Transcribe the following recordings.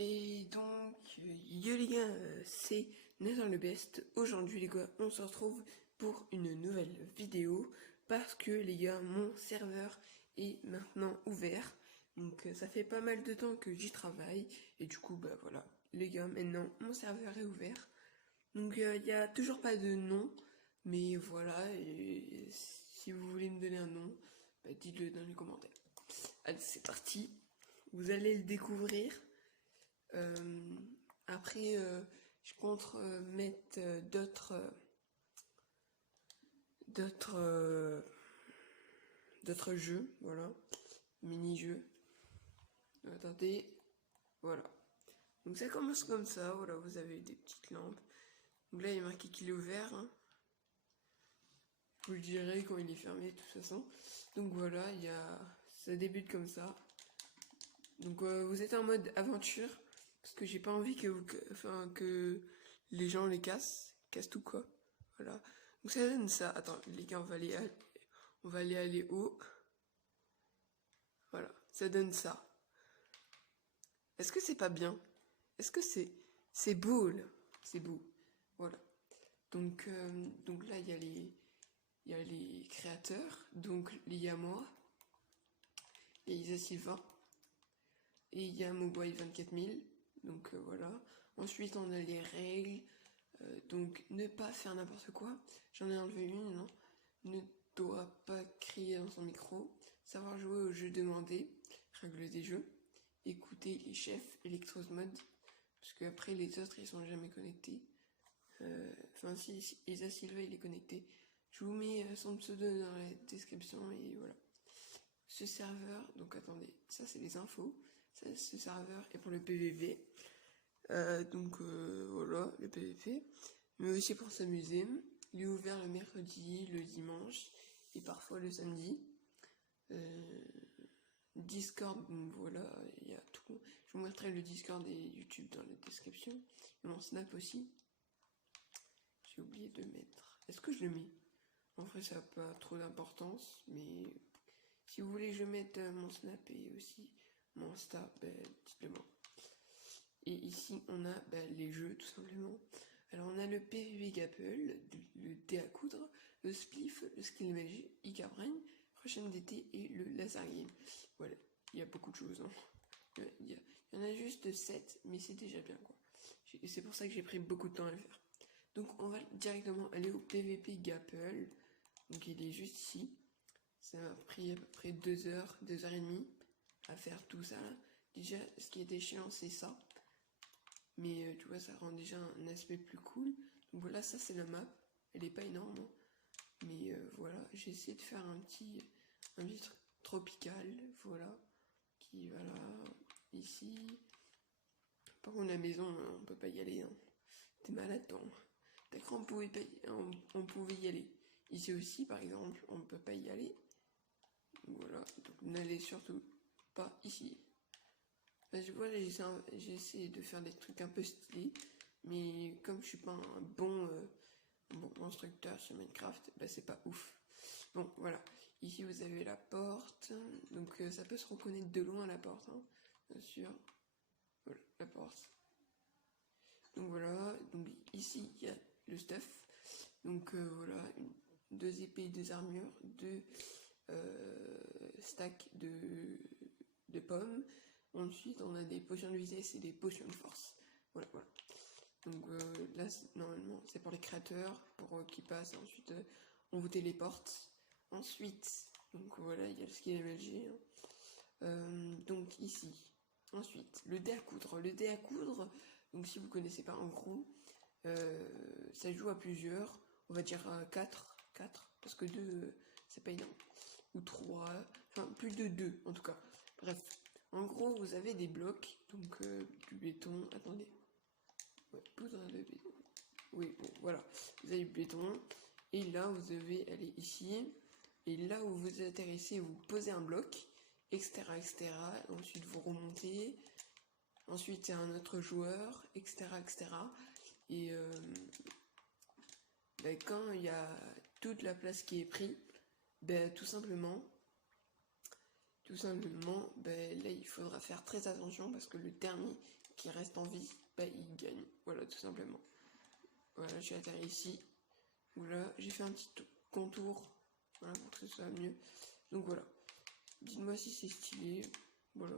Et donc, yo les gars, c'est Nathan le Best. Aujourd'hui les gars, on se retrouve pour une nouvelle vidéo parce que les gars, mon serveur est maintenant ouvert. Donc ça fait pas mal de temps que j'y travaille et du coup bah voilà, les gars, maintenant mon serveur est ouvert. Donc il n'y a toujours pas de nom, mais voilà, et si vous voulez me donner un nom, bah, dites-le dans les commentaires. Allez, c'est parti, vous allez le découvrir. Euh, Après, je compte mettre d'autres jeux, voilà, mini-jeux. Attendez, voilà. Donc ça commence comme ça, voilà, vous avez des petites lampes. Donc là, il est marqué qu'il est ouvert, hein. Je vous le dirai quand il est fermé, de toute façon. Donc voilà, ça débute comme ça. Donc vous êtes en mode aventure, parce que j'ai pas envie que les gens les cassent tout quoi. Voilà. Donc ça donne ça. Attends, les gars, on va aller haut. Voilà, ça donne ça. Est-ce que c'est pas bien? Est-ce que c'est beau là? C'est beau. Voilà. Donc là il y a les créateurs. Donc il y a moi, il y a Isa Silva et il y a Moboy 24000. Donc voilà. Ensuite on a les règles. Donc ne pas faire n'importe quoi. J'en ai enlevé une, non? Ne doit pas crier dans son micro. Savoir jouer au jeu demandé. Règles des jeux. Écouter les chefs Electrosmod. Parce qu'après les autres ils sont jamais connectés. Enfin si Isa Silva il est connecté. Je vous mets son pseudo dans la description et voilà. Ce serveur, donc attendez, ça c'est les infos. Ce serveur est pour le PVP. Voilà, le PVP. Mais aussi pour s'amuser. Il est ouvert le mercredi, le dimanche et parfois le samedi. Discord, voilà, il y a tout. Je vous mettrai le Discord et YouTube dans la description. Et mon Snap aussi. J'ai oublié de mettre. Est-ce que je le mets? En vrai, ça n'a pas trop d'importance, mais si vous voulez que je mette mon Snap et aussi mon Insta, ben, dites-le moi. Et ici, on a les jeux, tout simplement. Alors, on a le PVP Gapple, le dé à coudre, le Spliff, le Skill Magie, Icabrain, Prochaine d'été et le Laser Game. Voilà, il y a beaucoup de choses. Hein. Il y en a juste 7, mais c'est déjà bien, quoi. Et c'est pour ça que j'ai pris beaucoup de temps à le faire. Donc, on va directement aller au PVP Gapple. Donc, il est juste ici. Ça m'a pris à peu près 2 heures, 2 heures et demie à faire tout ça. Là. Déjà, ce qui est chiant, c'est ça. Mais tu vois, ça rend déjà un aspect plus cool. Donc voilà, ça c'est la map. Elle est pas énorme. Hein. Mais voilà, j'ai essayé de faire un petit truc tropical. Voilà. Qui va là. Ici. Par contre, la maison, on peut pas y aller. Hein. T'es malade, toi. D'accord, on pouvait y aller. Ici aussi, par exemple, on ne peut pas y aller. Voilà, donc n'allez surtout pas ici. Je vois, j'ai essayé de faire des trucs un peu stylés, mais comme je suis pas un bon constructeur sur Minecraft, c'est pas ouf. Bon, voilà. Ici, vous avez la porte. Donc, ça peut se reconnaître de loin, la porte, hein, bien sûr. Voilà, la porte. Donc, voilà. Donc, ici, il y a le stuff. Donc, voilà. 2 épées, 2 armures, 2 stacks de pommes. Ensuite, on a des potions de vitesse et des potions de force. Voilà, voilà. Donc là, normalement, c'est pour les créateurs, pour qu'ils passent. Ensuite, on vous téléporte. Ensuite, donc voilà, il y a le skill MLG. Hein. Donc ici. Ensuite, le dé à coudre. Le dé à coudre, donc si vous connaissez pas, en gros, ça joue à plusieurs. On va dire 4, parce que 2, c'est pas énorme. Ou 3, enfin plus de 2 en tout cas. Bref, en gros, vous avez des blocs, donc du béton. Attendez. Ouais, poudre de béton. Oui, bon, voilà. Vous avez du béton. Et là, vous devez aller ici. Et là où vous atterrissez, vous posez un bloc, etc., etc. Ensuite, vous remontez. Ensuite, c'est un autre joueur, etc., etc. Et quand il y a toute la place qui est prise, tout simplement, tout simplement, ben, là il faudra faire très attention parce que le dernier qui reste en vie, ben, il gagne. Voilà, tout simplement. Voilà, j'ai atterri ici. Où là, j'ai fait un petit contour. Voilà, pour que ça soit mieux. Donc voilà. Dites-moi si c'est stylé. Voilà.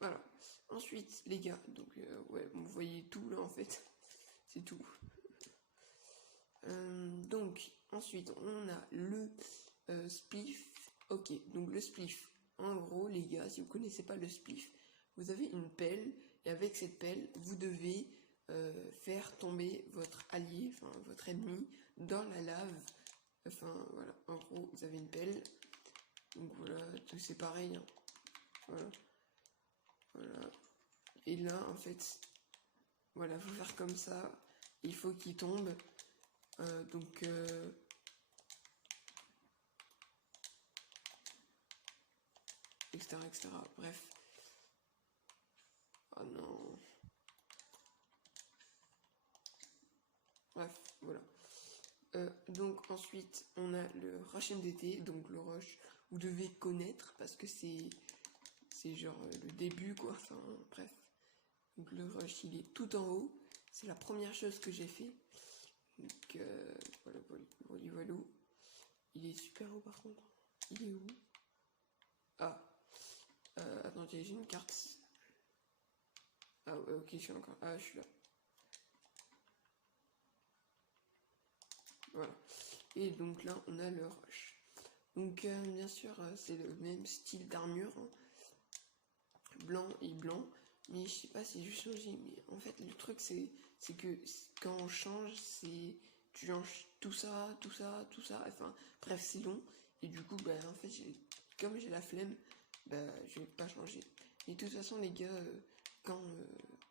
Voilà. Ensuite, les gars, donc ouais, vous voyez tout là en fait. C'est tout. Donc, ensuite, on a le spliff. Ok, donc le spliff. En gros, les gars, si vous connaissez pas le spliff, vous avez une pelle et avec cette pelle, vous devez faire tomber votre allié, enfin votre ennemi, dans la lave. Enfin voilà, en gros, vous avez une pelle. Donc voilà, tout c'est pareil. Hein. Voilà. Voilà. Et là, en fait, voilà, faut faire comme ça. Il faut qu'il tombe. Donc etc. etc. Bref. Oh non. Bref, voilà. Donc ensuite, on a le rush MDT, donc le rush, vous devez connaître parce que c'est genre le début quoi. Enfin bref. Donc le rush, il est tout en haut. C'est la première chose que j'ai fait. Donc voilà, voilà. Il est super haut par contre. Il est où? Ah. Attendez, j'ai une carte. Ah ouais, ok, je suis encore. Ah, je suis là. Voilà. Et donc là, on a le rush. Donc bien sûr, c'est le même style d'armure. Hein. Blanc et blanc. Mais je sais pas si je changé. Mais en fait, le truc, c'est que quand on change, c'est... Tu changes tout ça, tout ça, tout ça. Enfin, bref, c'est long. Et du coup, bah, en fait, comme j'ai la flemme, bah, je vais pas changer. Mais de toute façon, les gars, quand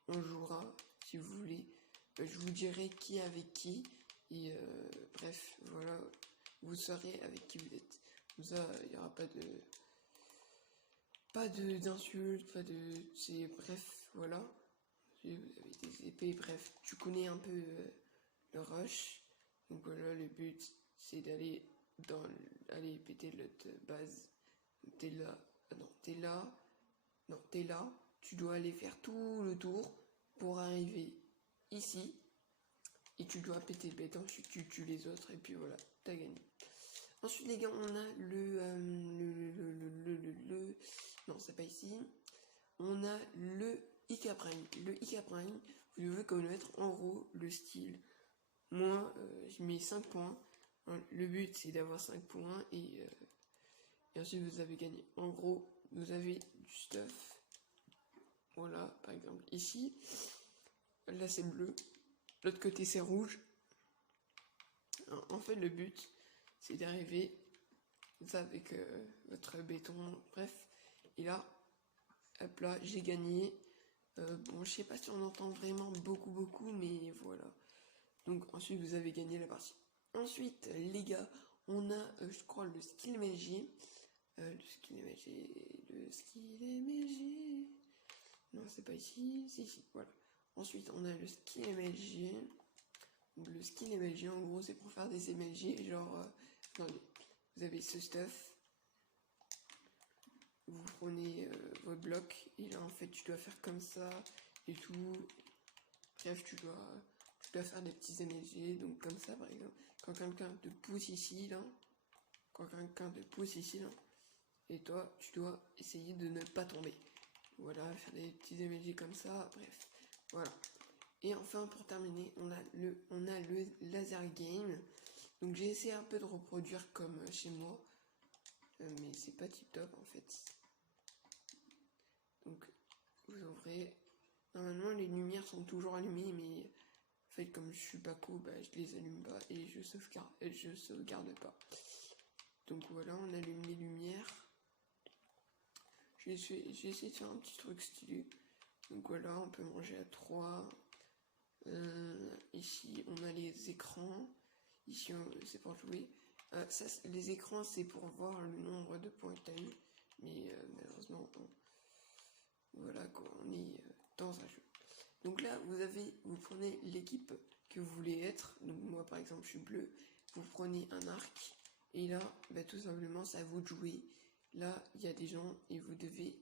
on jouera, si vous voulez, je vous dirai qui est avec qui. Et bref, voilà, vous saurez avec qui vous êtes. Comme ça, il n'y aura pas d'insultes, pas de... C'est bref, voilà. Vous avez des épées, bref, tu connais un peu le rush. Donc voilà, le but, c'est d'aller aller péter l'autre base. T'es là, ah non, t'es là, non, t'es là. Tu dois aller faire tout le tour pour arriver ici. Et tu dois péter le bête, ensuite tu tues les autres et puis voilà, t'as gagné. Ensuite les gars, on a non c'est pas ici. On a le Ika Prime. Le Ika Prime, vous devez connaître en gros le style. Moi, je mets 5 points. Le but c'est d'avoir 5 points et ensuite vous avez gagné. En gros, vous avez du stuff. Voilà, par exemple ici. Là c'est bleu. L'autre côté c'est rouge. Alors, en fait le but c'est d'arriver avec votre béton, bref. Et là, hop là, j'ai gagné. Bon, je sais pas si on entend vraiment beaucoup, mais voilà. Donc ensuite, vous avez gagné la partie. Ensuite, les gars, on a, je crois, le skill MLG. Le skill MLG. Non, c'est pas ici. C'est ici, voilà. Ensuite, on a le skill MLG. Donc, le skill MLG, en gros, c'est pour faire des MLG. Genre, attendez, vous avez ce stuff. Vous prenez votre bloc et là en fait tu dois faire comme ça et tout. Bref, tu dois faire des petits MLG, donc comme ça par exemple. Quand quelqu'un te pousse ici là, et toi tu dois essayer de ne pas tomber. Voilà, faire des petits MLG comme ça, bref. Voilà. Et enfin pour terminer, on a le laser game. Donc j'ai essayé un peu de reproduire comme chez moi. Mais c'est pas tip top en fait. Donc vous ouvrez. Normalement les lumières sont toujours allumées, mais en fait comme je suis pas cool, bah, je les allume pas et je sauvegarde pas. Donc voilà, on allume les lumières. J'ai essayé de faire un petit truc stylé. Donc voilà, on peut manger à 3. Ici on a les écrans. Ici c'est pour jouer. Ça, les écrans c'est pour voir le nombre de points que tu as eu. Mais malheureusement, voilà quoi, on est dans un jeu. Donc là, vous prenez l'équipe que vous voulez être. Donc moi par exemple, je suis bleu. Vous prenez un arc Et là, bah, tout simplement, c'est à vous de jouer. Là, il y a des gens et vous devez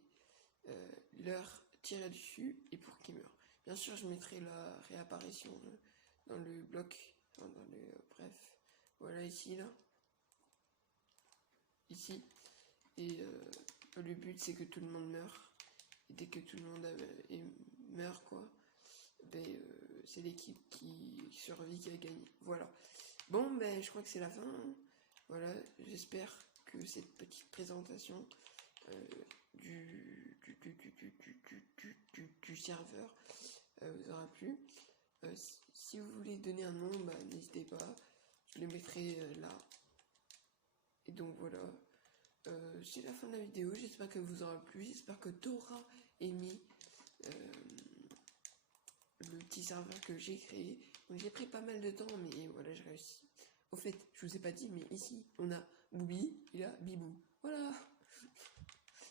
leur tirer dessus et pour qu'ils meurent. Bien sûr, je mettrai la réapparition dans le bloc, enfin, dans le bref. Voilà, ici, là. Ici. Et le but, c'est que tout le monde meure. Et dès que tout le monde meurt, quoi, ben, c'est l'équipe qui survit qui a gagné. Voilà. Bon, ben, je crois que c'est la fin. Hein. Voilà, j'espère que cette petite présentation du serveur vous aura plu. Si vous voulez donner un nom, bah, n'hésitez pas. Je le mettrai là. Et donc voilà. C'est la fin de la vidéo. J'espère que vous aura plu. J'espère que tu auras aimé le petit serveur que j'ai créé. Donc j'ai pris pas mal de temps, mais voilà, j'ai réussi. Au fait, je vous ai pas dit, mais ici, on a Boubi et là, Bibou. Voilà.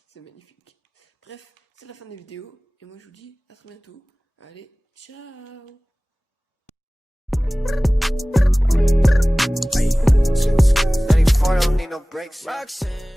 C'est magnifique. Bref, c'est la fin de la vidéo. Et moi, je vous dis à très bientôt. Allez, ciao. Don't need no breaks. Roxanne.